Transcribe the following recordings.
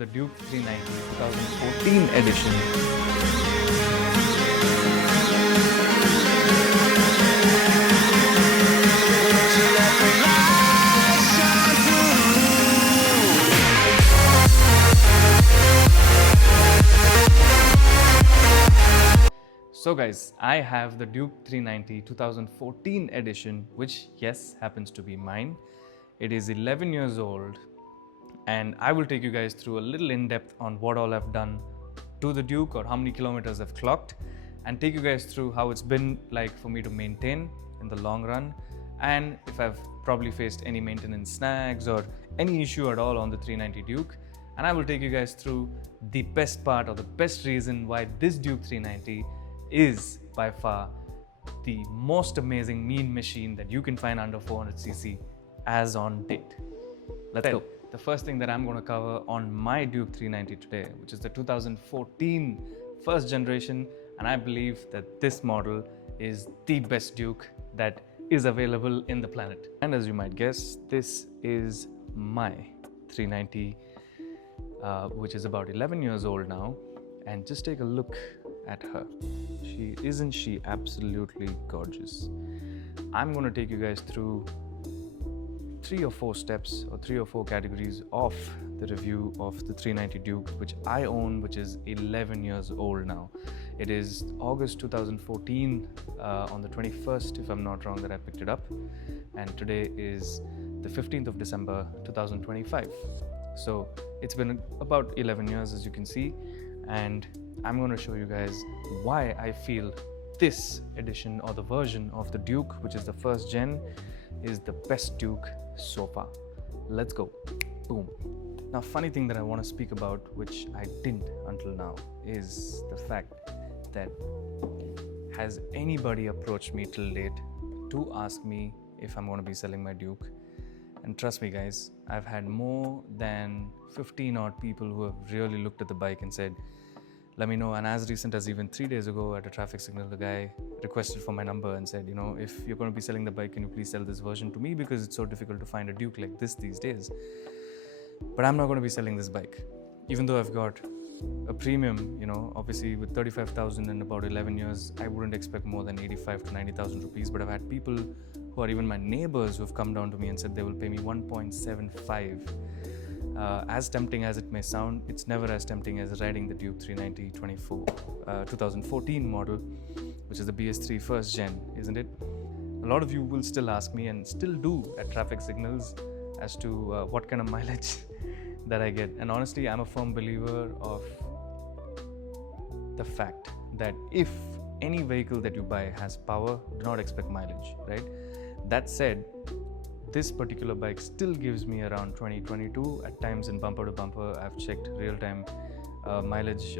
The Duke 390 2014 edition. So guys, I have the Duke 390 2014 edition, which yes, happens to be mine. It is 11 years old, and I will take you guys through a little in-depth on what all I've done to the Duke or how many kilometers I've clocked, and take you guys through how it's been like for me to maintain in the long run, and if I've probably faced any maintenance snags or any issue at all on the 390 Duke. And I will take you guys through the best part or the best reason why this Duke 390 is by far the most amazing mean machine that you can find under 400cc as on date. Let's go. The first thing that I'm going to cover on my Duke 390 today, which is the 2014 first generation, and I believe that this model is the best Duke that is available in the planet. And as you might guess, this is my 390, which is about 11 years old now. And just take a look at her. Isn't she absolutely gorgeous? I'm going to take you guys through 3 or 4 steps or 3 or 4 categories of the review of the 390 Duke, which I own, which is 11 years old now. It is August 2014 on the 21st, if I'm not wrong, that I picked it up, and today is the 15th of December 2025. So it's been about 11 years, as you can see, and I'm going to show you guys why I feel this edition or the version of the Duke, which is the first gen, is the best Duke so far. Let's go. Boom. Now, funny thing that I want to speak about, which I didn't until now, is the fact that has anybody approached me till date to ask me if I'm going to be selling my Duke? And trust me guys, I've had more than 15 odd people who have really looked at the bike and said, let me know. And as recent as even 3 days ago at a traffic signal, the guy requested for my number and said, if you're going to be selling the bike, can you please sell this version to me, because it's so difficult to find a Duke like this these days. But I'm not going to be selling this bike, even though I've got a premium, obviously with 35,000 in about 11 years, I wouldn't expect more than 85 to 90,000 rupees. But I've had people who are even my neighbors who have come down to me and said they will pay me 1.75. As tempting as it may sound, it's never as tempting as riding the Duke 390 2014 model, which is the BS3 first gen, isn't it? A lot of you will still ask me, and still do at traffic signals, as to what kind of mileage that I get. And honestly, I'm a firm believer of the fact that if any vehicle that you buy has power, do not expect mileage, right? That said, this particular bike still gives me around 20-22 at times in bumper to bumper. I've checked real-time mileage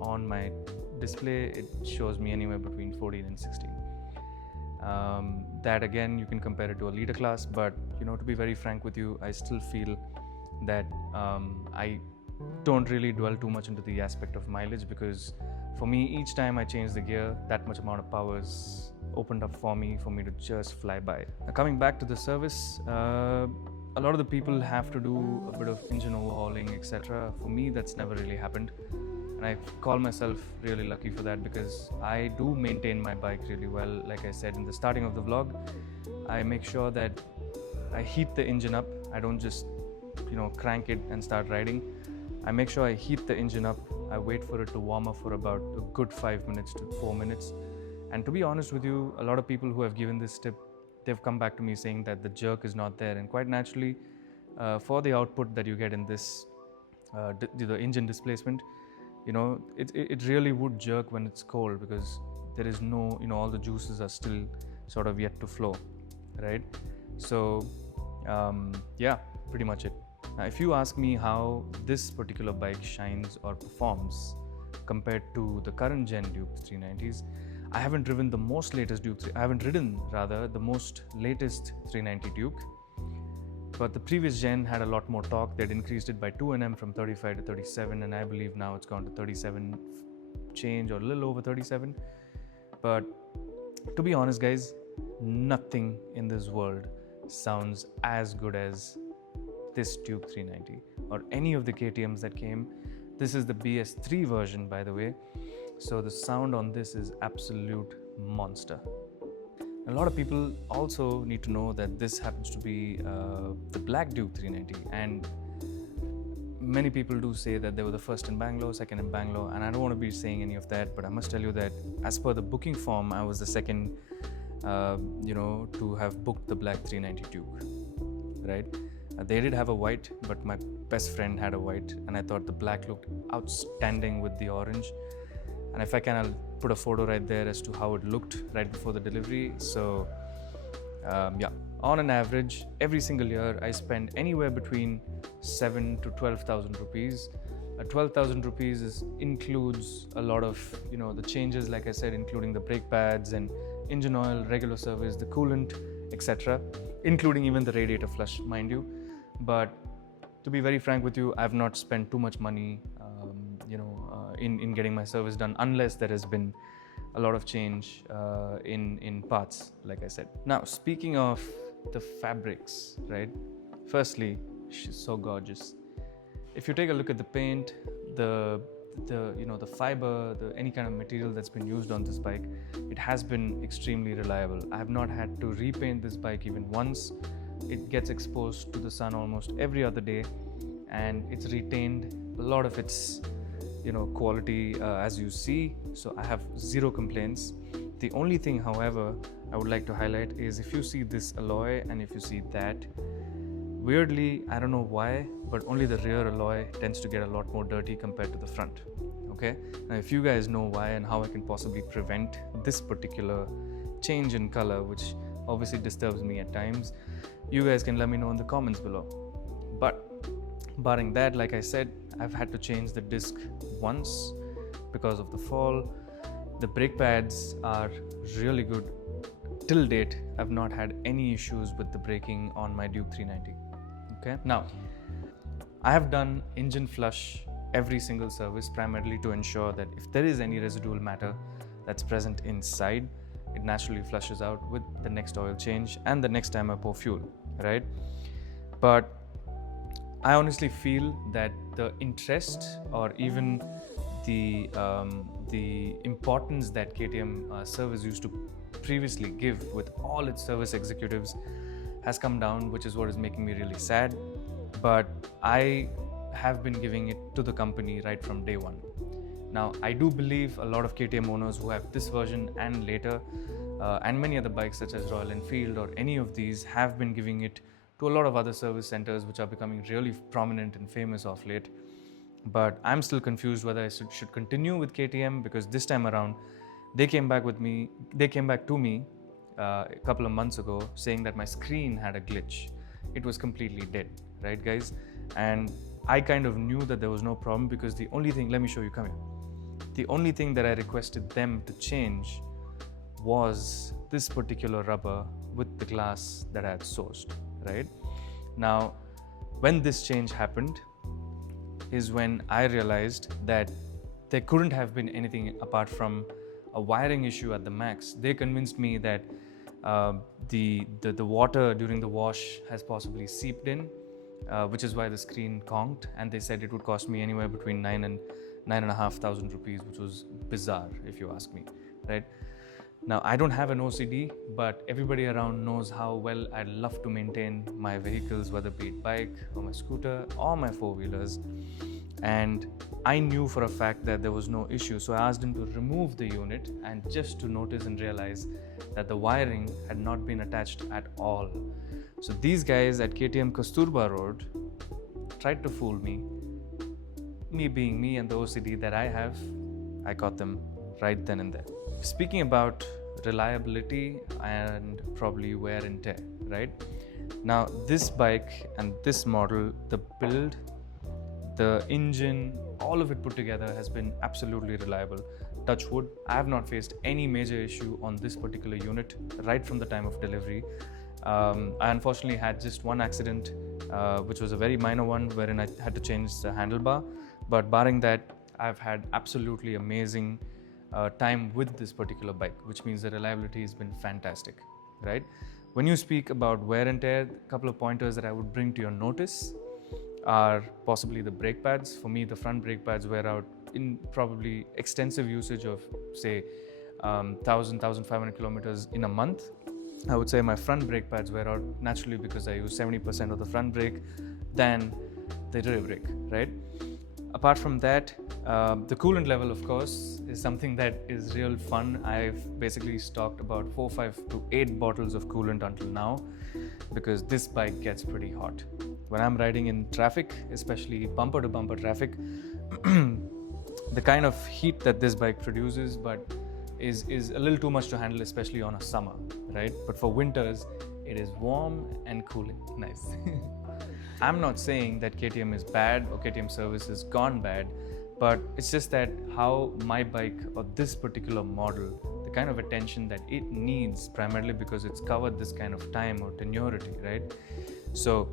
on my display. It shows me anywhere between 14 and 16. That again, you can compare it to a leader class, but to be very frank with you, I still feel that I don't really dwell too much into the aspect of mileage, because for me, each time I change the gear, that much amount of power is opened up for me to just fly by. Now, coming back to the service, a lot of the people have to do a bit of engine overhauling, etc. For me, that's never really happened, and I call myself really lucky for that, because I do maintain my bike really well. Like I said in the starting of the vlog, I make sure that I heat the engine up. I don't just crank it and start riding. I make sure I heat the engine up. I wait for it to warm up for about a good 5 minutes to 4 minutes. And to be honest with you, a lot of people who have given this tip, they've come back to me saying that the jerk is not there. And quite naturally, for the output that you get in this, the engine displacement, it really would jerk when it's cold, because there is no, all the juices are still sort of yet to flow, right? So, yeah, pretty much it. Now, if you ask me how this particular bike shines or performs compared to the current gen Duke 390s, I haven't ridden the most latest 390 Duke, but the previous gen had a lot more torque. They'd increased it by 2 Nm from 35 to 37, and I believe now it's gone to 37 change or a little over 37. But to be honest guys, nothing in this world sounds as good as this Duke 390. or any of the KTMs that came. This is the BS3 version, by the way. So the sound on this is absolute monster. A lot of people also need to know that this happens to be the Black Duke 390, and many people do say that they were the first in Bangalore, second in Bangalore, and I don't want to be saying any of that, but I must tell you that as per the booking form, I was the second, to have booked the Black 390 Duke, right? They did have a white, but my best friend had a white, and I thought the black looked outstanding with the orange. And if I can, I'll put a photo right there as to how it looked right before the delivery. So on an average, every single year I spend anywhere between 7 to 12,000 rupees. 12,000 rupees includes a lot of the changes, like I said, including the brake pads and engine oil, regular service, the coolant, etc., including even the radiator flush, mind you. But to be very frank with you, I've not spent too much money in getting my service done, unless there has been a lot of change in parts, like I said. Now, speaking of the fabrics, right? Firstly, she's so gorgeous. If you take a look at the paint, the fiber, any kind of material that's been used on this bike, it has been extremely reliable. I have not had to repaint this bike even once. It gets exposed to the sun almost every other day, and it's retained a lot of its quality as you see. So I have zero complaints. The only thing, however, I would like to highlight is if you see this alloy and if you see that, weirdly, I don't know why, but only the rear alloy tends to get a lot more dirty compared to the front. Okay, now if you guys know why and how I can possibly prevent this particular change in color, which obviously disturbs me at times, you guys can let me know in the comments below. But barring that, like I said, I've had to change the disc once because of the fall. The brake pads are really good. Till date, I've not had any issues with the braking on my Duke 390. Okay, now I have done engine flush every single service, primarily to ensure that if there is any residual matter that's present inside, it naturally flushes out with the next oil change and the next time I pour fuel, right? But I honestly feel that the interest or even the importance that KTM service used to previously give with all its service executives has come down, which is what is making me really sad. But I have been giving it to the company right from day one. Now, I do believe a lot of KTM owners who have this version and later, and many other bikes such as Royal Enfield or any of these, have been giving it to a lot of other service centers which are becoming really prominent and famous of late. But I'm still confused whether I should continue with KTM, because this time around they came back to me a couple of months ago saying that my screen had a glitch. It was completely dead, right guys? And I kind of knew that there was no problem, because the only thing, let me show you, come here. The only thing that I requested them to change was this particular rubber with the glass that I had sourced, right? Now, when this change happened is when I realized that there couldn't have been anything apart from a wiring issue at the max. They convinced me that the water during the wash has possibly seeped in, which is why the screen conked, and they said it would cost me anywhere between 9,000 and 9,500 rupees, which was bizarre if you ask me, right? Now, I don't have an OCD, but everybody around knows how well I love to maintain my vehicles, whether be it bike or my scooter or my four-wheelers. And I knew for a fact that there was no issue, so I asked him to remove the unit, and just to notice and realize that the wiring had not been attached at all. So these guys at KTM Kasturba Road tried to fool me. Me being me and the OCD that I have, I caught them right then and there. Speaking about reliability and probably wear and tear, right? Now, this bike and this model, the build, the engine, all of it put together has been absolutely reliable. Touch wood, I have not faced any major issue on this particular unit right from the time of delivery. I unfortunately had just one accident, which was a very minor one, wherein I had to change the handlebar. But barring that, I've had absolutely amazing time with this particular bike, which means the reliability has been fantastic, right? When you speak about wear and tear, a couple of pointers that I would bring to your notice are possibly the brake pads. For me, the front brake pads wear out in probably extensive usage of say 1,500 kilometers in a month. I would say my front brake pads wear out naturally because I use 70% of the front brake than the rear brake, right? Apart from that, the coolant level, of course, is something that is real fun. I've basically stocked about 4, 5 to 8 bottles of coolant until now because this bike gets pretty hot. When I'm riding in traffic, especially bumper to bumper traffic, the kind of heat that this bike produces is a little too much to handle, especially on a summer, right? But for winters, it is warm and cooling. Nice. I'm not saying that KTM is bad or KTM service has gone bad, but it's just that how my bike or this particular model, the kind of attention that it needs, primarily because it's covered this kind of time or tenuity, right? So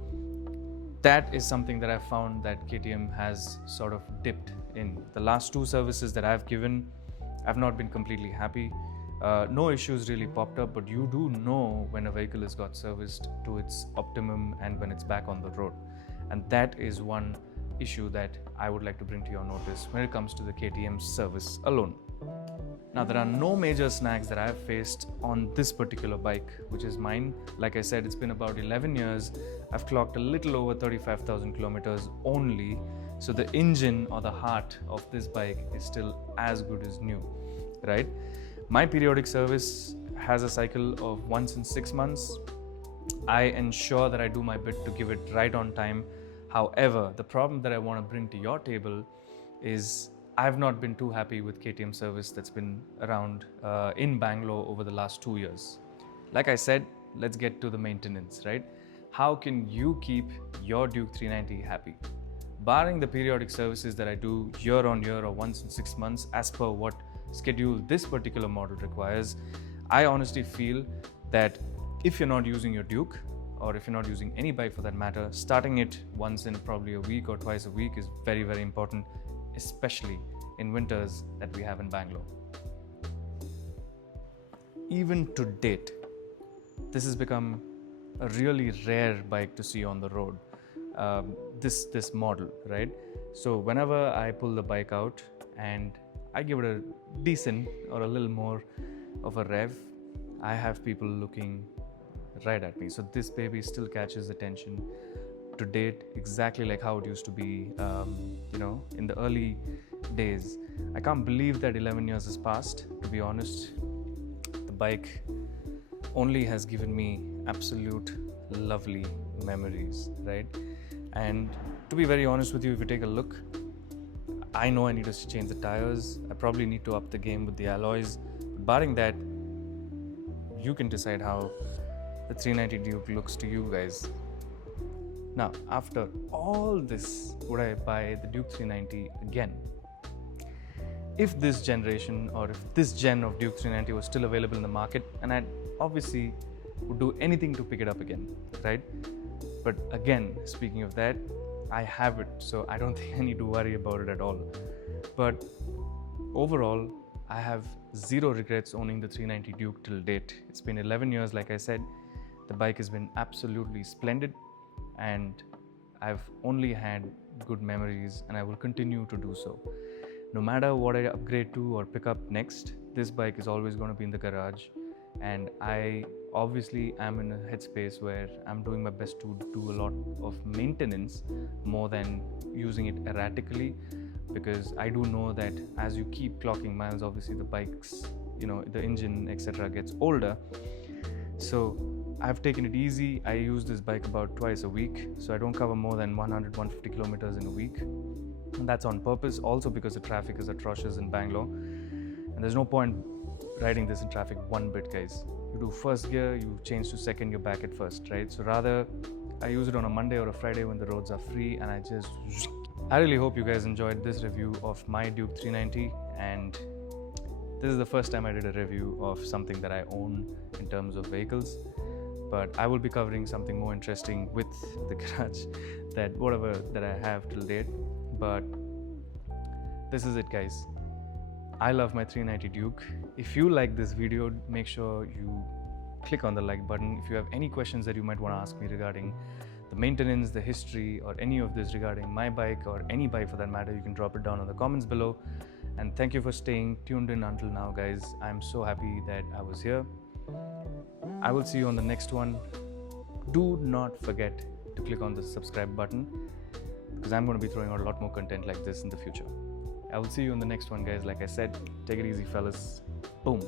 that is something that I've found that KTM has sort of dipped in. The last 2 services that I've given, I've not been completely happy. No issues really popped up, but you do know when a vehicle has got serviced to its optimum and when it's back on the road. And that is one issue that I would like to bring to your notice when it comes to the KTM service alone. Now, there are no major snags that I've faced on this particular bike, which is mine. Like I said, it's been about 11 years. I've clocked a little over 35,000 kilometers only. So the engine or the heart of this bike is still as good as new, right? My periodic service has a cycle of once in 6 months. I ensure that I do my bit to give it right on time. However, the problem that I want to bring to your table is I've not been too happy with KTM service that's been around in Bangalore over the last 2 years. Like I said, let's get to the maintenance, right? How can you keep your Duke 390 happy? Barring the periodic services that I do year on year or once in 6 months as per what schedule this particular model requires, I honestly feel that if you're not using your Duke, or if you're not using any bike for that matter, starting it once in probably a week or twice a week is very, very important, especially in winters that we have in Bangalore. Even to date, this has become a really rare bike to see on the road, this model, right? So whenever I pull the bike out and I give it a decent or a little more of a rev, I have people looking right at me. So this baby still catches attention to date, exactly like how it used to be, in the early days. I can't believe that 11 years has passed, to be honest. The bike only has given me absolute lovely memories, right? And to be very honest with you, if you take a look, I know I need to change the tires. I probably need to up the game with the alloys. But barring that, you can decide how the 390 Duke looks to you guys. Now, after all this, would I buy the Duke 390 again? If this generation or if this gen of Duke 390 was still available in the market, and I obviously would do anything to pick it up again, right? But again, speaking of that, I have it, so I don't think I need to worry about it at all. But overall, I have zero regrets owning the 390 Duke till date. It's been 11 years, like I said. The bike has been absolutely splendid, and I've only had good memories, and I will continue to do so. No matter what I upgrade to or pick up next, this bike is always going to be in the garage, and I obviously am in a headspace where I'm doing my best to do a lot of maintenance more than using it erratically, because I do know that as you keep clocking miles, obviously the bikes, the engine, etc. gets older. So I've taken it easy. I use this bike about twice a week, so I don't cover more than 100-150 kilometers in a week. And that's on purpose, also because the traffic is atrocious in Bangalore. And there's no point riding this in traffic one bit, guys. You do first gear, you change to second, you're back at first, right? So rather, I use it on a Monday or a Friday when the roads are free, and I really hope you guys enjoyed this review of my Duke 390, and this is the first time I did a review of something that I own in terms of vehicles. But I will be covering something more interesting with the garage that I have till date. But this is it, guys. I love my 390 Duke. If you like this video, make sure you click on the like button. If you have any questions that you might want to ask me regarding the maintenance, the history, or any of this regarding my bike or any bike for that matter, you can drop it down in the comments below. And thank you for staying tuned in until now, guys. I'm so happy that I was here. I will see you on the next one. Do not forget to click on the subscribe button, because I'm going to be throwing out a lot more content like this in the future. I will see you on the next one, guys. Like I said, take it easy, fellas. Boom.